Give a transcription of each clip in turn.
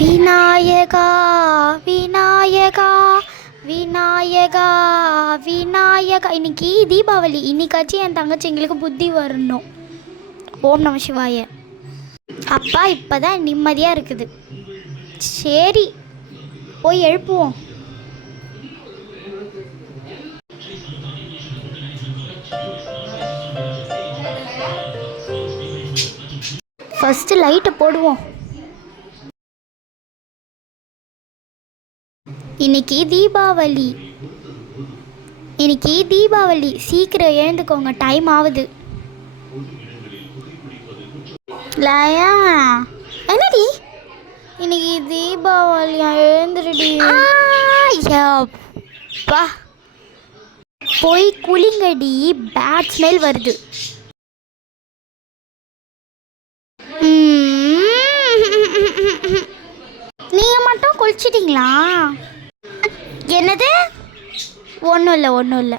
விநாயகா விநாயகா விநாயகா விநாயகா. இன்னைக்கு தீபாவளி, இன்னைக்காச்சும் என் தங்கச்சிங்களுக்கு புத்தி வரணும். ஓம் நம சிவாய. அப்பா இப்போதான் நிம்மதியாக இருக்குது. சரி போய் எழுப்புவோம். ஃபஸ்ட்டு லைட்டை போடுவோம். இன்னைக்கு தீபாவளி, சீக்கிரம் எழுந்துக்கோங்க, டைம் ஆகுது. லயா என்னடி இன்னைக்கு தீபாவளியா? எழுந்துருடி. அப்பா போய் குளிங்கடி, பேட் ஸ்மெல் வருது. நீங்கள் மட்டும் குளிச்சிட்டிங்களா? என்னது? ஒன்றும் இல்லை.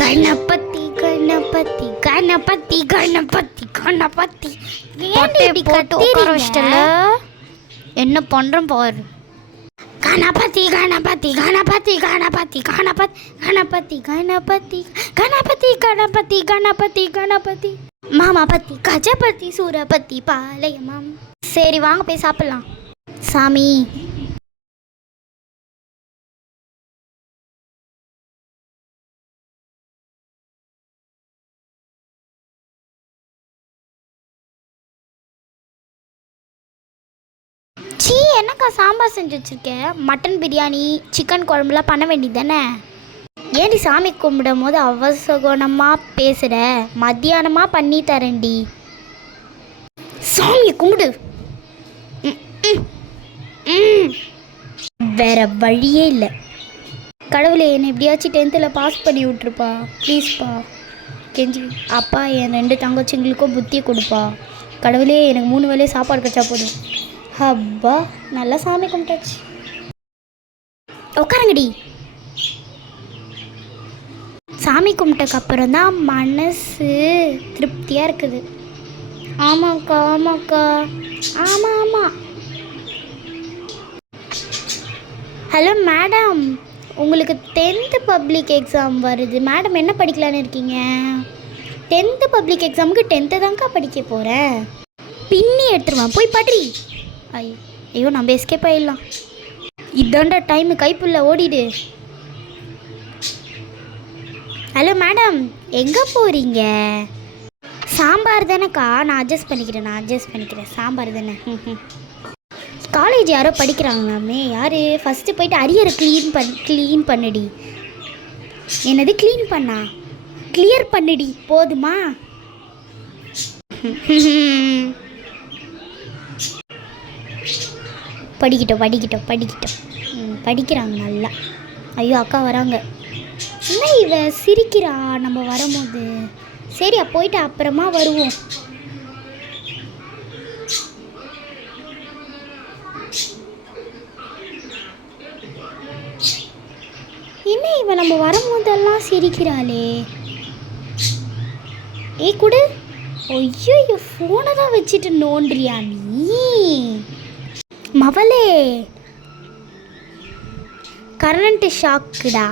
கணபதி கணபதி கணபதி கணபதி கணபதி. என்ன பண்றோம் பாரு. கணபதி கணபதி கணபதி கணபதி கணபதி கணபதி கணபதி கணபதி கணபதி கணபதி கணபதி மாமாபதி கஜபதி சூரபதி பாளையமாம். சரி வாங்க போய் சாப்பிடலாம். சாமி என்னக்கா சாம்பார் செஞ்சு வச்சுருக்கேன்? மட்டன் பிரியாணி, சிக்கன் குழம்புலாம் பண்ண வேண்டியது தானே? ஏன்டி சாமி கும்பிடும் போது அவசகுணமாக பேசுகிற? மத்தியானமாக பண்ணி தரேன்டி. சாமி கும்பிடு. வேற வழியே இல்லை. கடவுளே என்னை எப்படியாச்சும் 10th பாஸ் பண்ணி விட்ருப்பா ப்ளீஸ்ப்பா. கெஞ்சி அப்பா என் 2 தங்கச்சிங்களுக்கும் புத்தியை கொடுப்பா. கடவுளே எனக்கு 3 வேளையும் சாப்பாடு கச்சா போதும். அப்பா நல்லா சாமி கும்பிட்டாச்சு. உட்காருங்கடி. சாமி கும்பிட்டக்கப்புறம் தான் மனசு திருப்தியாக இருக்குது. ஆமாக்கா ஆமாம். ஹலோ மேடம், உங்களுக்கு 10th பப்ளிக் எக்ஸாம் வருது. மேடம் என்ன படிக்கலான்னு இருக்கீங்க? 10th பப்ளிக் எக்ஸாமுக்கு 10th தான்க்கா படிக்க போகிறேன். பின்னி எடுத்துருவான், போய் படி. ஐயோ நம்ம எஸ்கேப் ஆயிடலாம். இதாண்டா டைமு, கைப்புள்ள ஓடிடு. ஹலோ மேடம், எங்கே போகிறீங்க? சாம்பார் தானேக்கா, நான் அட்ஜஸ்ட் பண்ணிக்கிறேன். சாம்பார் தானே. காலேஜ் யாரோ படிக்கிறாங்களாமே. யார்? ஃபஸ்ட்டு போயிட்டு அரியரை க்ளீன் பண்ணுடி. என்னது க்ளீன் பண்ணா? கிளியர் பண்ணுடி போதுமா? படிக்கிட்டோம். படிக்கிறாங்க நல்லா. ஐயோ அக்கா வராங்க. என்ன இவ சிரிக்கிறா நம்ம வரும்போது? சரி போயிட்டு அப்புறமா வருவோம். என்ன இவ நம்ம வரும்போதெல்லாம் சிரிக்கிறாளே? குடு. ஐயோ ஃபோனை தான் வச்சுட்டு நோண்டுறியா நீ? மவளே கரண்ட் ஷாக்குடா.